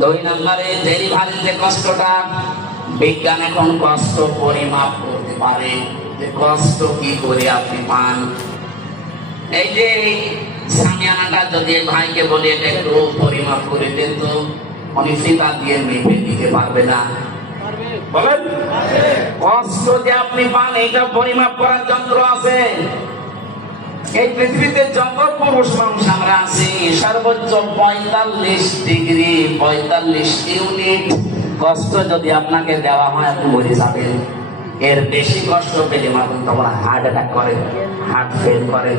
দুই নম্বরে ডেলিভারির যে কষ্টটা বিজ্ঞান এখন কষ্ট পরিমাপ করতে পারে। যে কষ্ট কি করে আপনি পান? এই যে সামিয়ানাটা যদি ভাইকে বলি এটা একটু পরিমাপ করে দেন তো। উনি দিয়ে মেপে দিতে পারবে না। বলেন কষ্ট যে আপনি পান এটা পরিমাপ করার যন্ত্র আছে। এই পৃথিবীতে যত পুরুষ মানুষ আমরা আছি, সর্বোচ্চ পঁয়তাল্লিশ ডিগ্রি, পঁয়তাল্লিশ ইউনিট কষ্ট যদি আপনাকে দেওয়া হয়, আপনি মরে যাবেন। এর বেশি কষ্ট পেলে মানুষ তখন হার্ট অ্যাটাক করে হার্ট ফেল করে।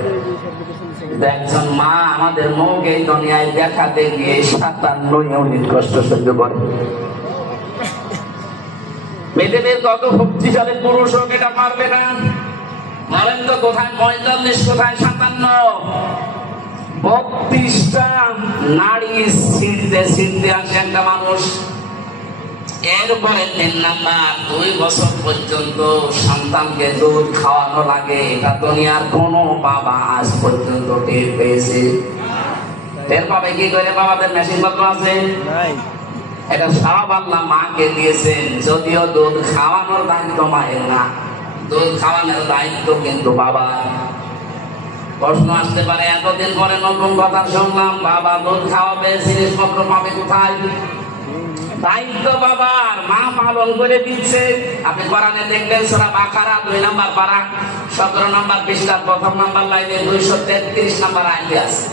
একজন মা আমাদের মুখ এই দুনিয়ায় দেখাতে গিয়ে সাতান্ন ইউনিট কষ্ট সহ্য করে। পৃথিবীর কত শক্তিশালী পুরুষ হোক, এটা পারবে না। তো কোথায় পঁয়তাল্লিশ কোথায় সাতান্ন? বত্রিশটা নারী ছিঁড়তে ছিঁড়তে আসে একটা মানুষ। এরপরে তিন নাম্বার দুই বছর পর্যন্ত সন্তানকে দুধ খাওয়ানো লাগে। এটা দুনিয়ার কোনো বাবা আজ পর্যন্ত টের পেয়েছে। টের পাবে কি করে? বাবাদের মেশিন পত্র আছে? এটা সব আল্লাহ মাকে দিয়েছেন যদিও দুধ খাওয়ানোর দায়িত্ব মায়ের না। দুধ খাওয়ানোর দায়িত্ব কিন্তু বাবা প্রশ্ন আসতে পারে এতদিন পরে নতুন কথা শুনলাম বাবা দুধ খাওয়াবে জিনিসপত্র পাবে কোথায় দায়িত্ব বাবার মা পালন করে দিচ্ছে আপনি কোরআনে দেখবেন সোরা বাকারা দুই নাম্বার পারা সতেরো নাম্বার পৃষ্ঠার প্রথম নাম্বার লাইনে দুইশো তেত্রিশ নাম্বার আইনে আছে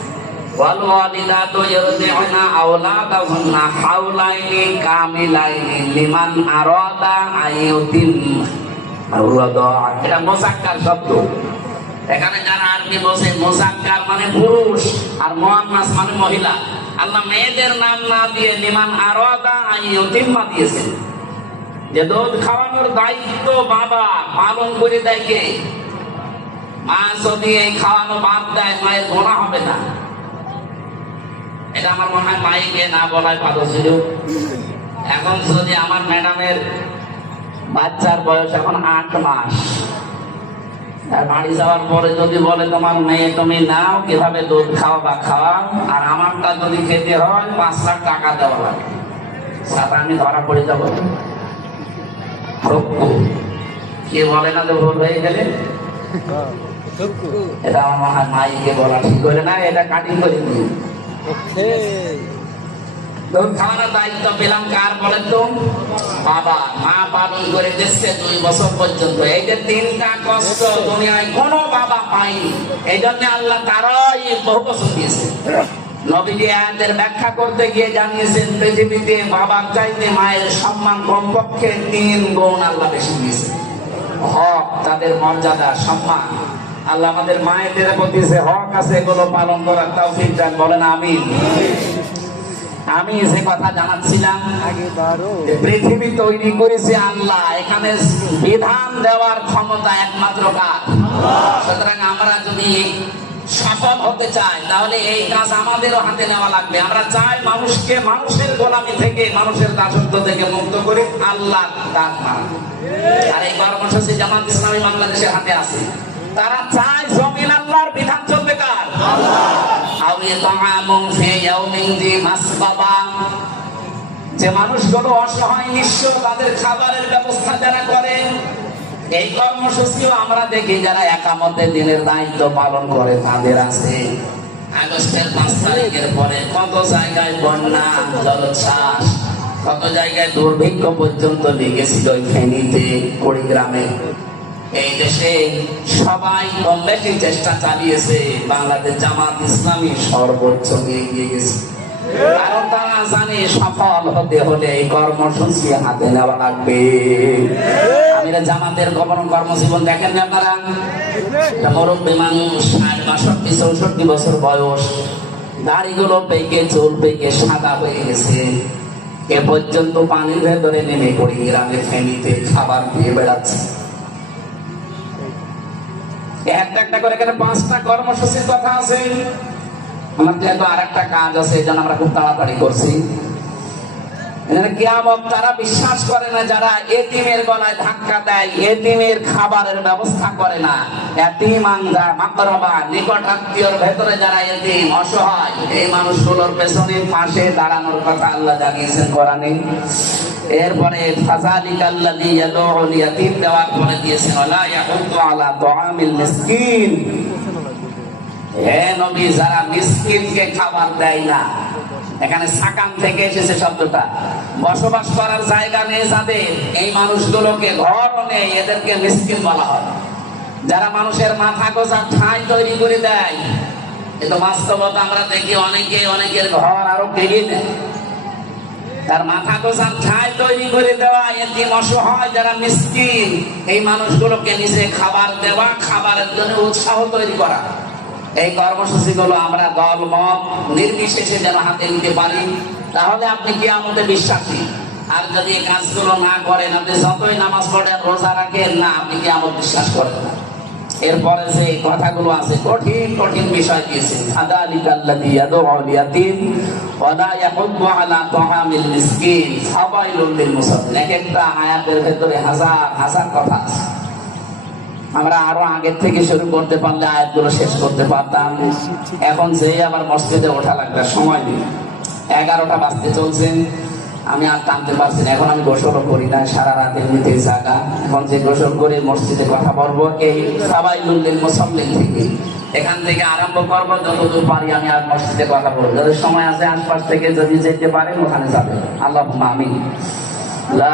والوالدات يرضعن أولادهن حولين كاملين لمن أراد أن يتم الرضاعة এটা মোসাক্কার শব্দ। এখানে যারা আরবি বসে মোসাক্কার মানে পুরুষ আর মোহান্নাস মানে মহিলা। আল্লাহ মেয়েদের নাম না দিয়ে দিয়েছেন যে দুধ খাওয়ানোর দায়িত্ব বাবা পালন করে দেয় কে? মা যদি এই খাওয়ানো বাদ দেয়, মায়ের গোনা হবে না। এটা আমার মনে হয় মাইকে না বলায় ভালো ছিল এখন যদি আমার ম্যাডামের বাচ্চার বয়স এখন আট মাস। বাড়ি যাওয়ার পরে যদি বলে তোমার মেয়ে, তুমি নাও, কীভাবে দুধ খাও বা খাওয়াও, আর আমারটা যদি খেতে হয়, পাঁচ লাখ টাকা দেওয়া লাগে। সাথে আমি ধরা পড়ে যাব। কে বলে না যে ভুল হয়ে গেলে? এটা আমার মাইকে বলা ঠিক করে না, এটা কাটিং করে দায়িত্ব পেলাম কার তো? বাবা, মা করে দিচ্ছে দুই বছর পর্যন্ত। এই যে তিনটা কষ্ট কোনো বাবা এই আল্লাহ দিয়েছে। ব্যাখ্যা করতে গিয়ে জানিয়েছেন, পৃথিবীতে বাবার চাইতে মায়ের সম্মান কমপক্ষে তিন গুণ আল্লাহ বেশি দিয়েছে। হক, তাদের মর্যাদা, সম্মান। আল্লাহ আমাদের মায়েদের প্রতি যে হক আছে, এগুলো পালন করার তাও দান। বলেন আমিন। আমি যে কথা জানাচ্ছিলাম পৃথিবী তৈরি করেছে আল্লাহ, এখানে বিধান দেওয়ার ক্ষমতা একমাত্র কার? সুতরাং আমরা যদি সফল হতে চাই, তাহলে এই কাজ আমাদেরও হাতে নেওয়া লাগবে। আমরা চাই মানুষকে মানুষের গোলামি থেকে, মানুষের দাসত্ব থেকে মুক্ত করে আল্লাহ দান। আর এই কর্মসূচি জামাত ইসলামী বাংলাদেশের হাতে আছে, তারা চায় জমিন আল্লাহর বিধান চলবে কার? আও ইতআমুন ফি ইয়াউমিন যি মাসবাবা যে মানুষগুলো অসহায় নিঃস্ব, তাদের খাবারের ব্যবস্থা যারা করে, এই কর্মসূচিও আমরা দেখি যারা একামতের দিনের দায়িত্ব পালন করে, তাদের আছে। আগস্টের পাঁচ তারিখের পরে কত জায়গায় বন্যা, জলোচ্ছ্বাস, কত জায়গায় দুর্ভিক্ষ পর্যন্ত লেগেছিল ফেনীতে, কুড়িগ্রামে। দেশে সবাই চেষ্টা চালিয়েছে, বাংলাদেশ জামাত ইসলামী সর্বোচ্চ এগিয়ে গেছে। কারণ তারা জানে সফল হতে হলে এই কর্মসূচি হাতে নেওয়া লাগবে। জামাতের গমন কর্মজীবন দেখেন না আপনারা? মুরব্বী মানুষ, ষাট, বাষট্টি, চৌষট্টি বছর বয়স। দাড়িগুলো পেকে, চুল পেকে সাদা হয়ে গেছে। এ পর্যন্ত পানির ভেতরে নেমে পড়ি গ্রামে ফেমিতে খাবার দিয়ে বেড়াচ্ছে। একটা একটা করে এখানে পাঁচটা কর্মসূচির কথা আছে। আমার যেহেতু আর একটা কাজ আছে, এই জন্য আমরা খুব তাড়াতাড়ি করছি। তারা বিশ্বাস করে না, যারা এতিমের গলায় ধাক্কা দেয়, এতিমের খাবারের ব্যবস্থা করে না। এতিম আঙ্গা মাকরবা নিকট আত্মীয়র ভেতরে যারা এতিম, অসহায়, এই মানুষগুলোর পেছনে পাশে দাঁড়ানোর কথা আল্লাহ জানিয়েছেন এরপরে ফাজালিক ইয়াদউল ইয়াতীম দেওয়ার পরে দিয়েছেন হে নবী, যারা মিসকিনকে খাবার দেয় না এখানে সাকাম থেকে এসেছে শব্দটা। বসবাস করার জায়গা নেই যাদের, এই মানুষগুলোকে ঘর নেই, এদেরকে মিসকিন বলা হয়। যারা মানুষের মাথা গোজা ঠাঁই তৈরি করে দেয় কিন্তু বাস্তবতা আমরা দেখি অনেকে, অনেকের ঘর আরও ভেঙে দেয়। তার মাথা গোছার ঠাঁই তৈরি করে দেওয়া এতিম অসহায় যারা মিসকিন। এই মানুষগুলোকে নিজে খাবার দেওয়া, খাবারের জন্য উৎসাহ তৈরি করা। এই কর্মসূচি গুলো আমরা দল মত নির্বিশেষে যেন হাতে নিতে পারি, তাহলে আপনি কি আমাদের বিশ্বাসী। আর যদি এই কাজগুলো না করেন, আপনি যতই নামাজ পড়েন, রোজা রাখেন, না, আপনি কি আমার বিশ্বাস করেন না। এরপরে যে কথাগুলো আছে, কঠিন কঠিন বিষয় দিয়েছে ফাদালিকা আল্লাযী ইয়াদউল ইয়াতীম ওয়া লা ইয়াহুদ্দু আলা তুআমিল এক একটা আয়াতের ভেতরে হাজার হাজার কথা আছে। আমরা আরও আগের থেকে শুরু করতে পারলে আয়াতগুলো শেষ করতে পারতাম। এখন যে আমার মসজিদে ওঠা লাগবে, সময় নেই। এগারোটা বাজতে চলছে, আমি আর টানতে পারছি না। এখন আমি গোসলও করি না, সারা রাত এমনিতে জাগা। এখন যে গোসল করে, মসজিদে কথা বলব এই সবাই মুল্লিল মুসল্লিন থেকে। এখান থেকে আরম্ভ করব, যতদূর পারি আমি আর মসজিদে কথা বলব। যাদের সময় আছে আশপাশ থেকে যদি যেতে পারেন, ওখানে যাবে আল্লাহ মামি লা